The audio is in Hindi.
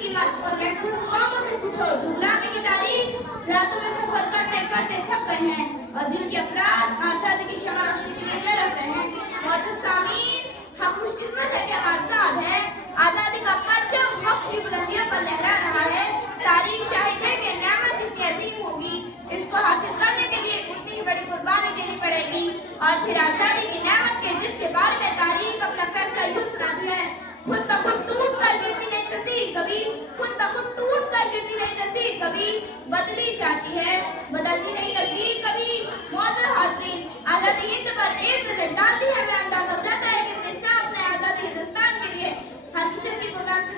की मत और महफूज कौमों से पूछो जो गुलामी की तारीख रातों में सफर करते करते थक गए हैं और जिनके अफराद आजादी की शमा रोशनी के लिए तरस रहे हैं। मौजूद सामीन, हम खुशकिस्मत है कि हम आजाद हैं। आजादी का परचम वक्त की बुलंदियों पर लहरा रहा है। तारीख शाहिद है कि नेमत जितनी अजीम होगी, इसको हासिल करने के लिए उतनी ही बड़ी कुर्बानी देनी पड़ेगी। और फिर आजादी की नेमत के जिसके बारे में तारीख अपना फैसला यूं सुनाती है, खुद ब खुद टूट कर गिरती नहीं करती कभी, खुद ब खुद टूट कर गिरती नहीं करती कभी, बदली जाती है बदलती नहीं करती कभी। मौजूद हाज़रीन, आजादी हिंद पर एक नजर डालती है, मैं अंदाजा हो जाता है कि अपने आजादी हिंदुस्तान के लिए हर किस्म की कुर्बानी